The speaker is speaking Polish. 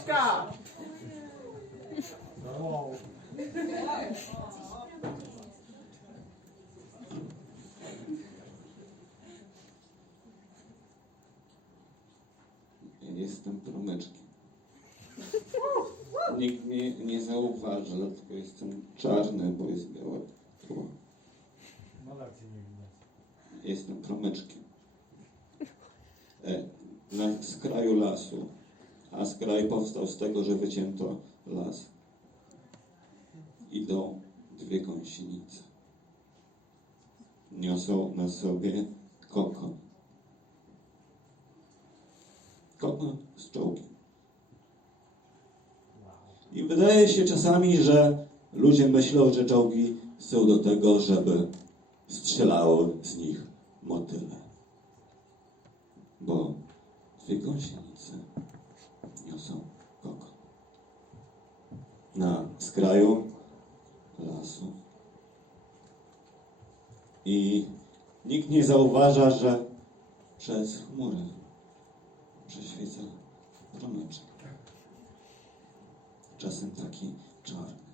Agnieszka! Ja jestem promyczkiem. Nikt mnie nie zauważy, dlatego jestem czarny, bo jest białe tło. Jestem promyczkiem. E, na skraju lasu, a skraj powstał z tego, że wycięto las. Idą dwie gąsienice. Niosą na sobie kokon. Kokon z czołgiem. I wydaje się czasami, że ludzie myślą, że czołgi są do tego, żeby strzelało z nich motyle. Bo dwie gąsienice niosą kokon. Na skraju lasu. I nikt nie zauważa, że przez chmury prześwieca promyczek. Czasem taki czarny,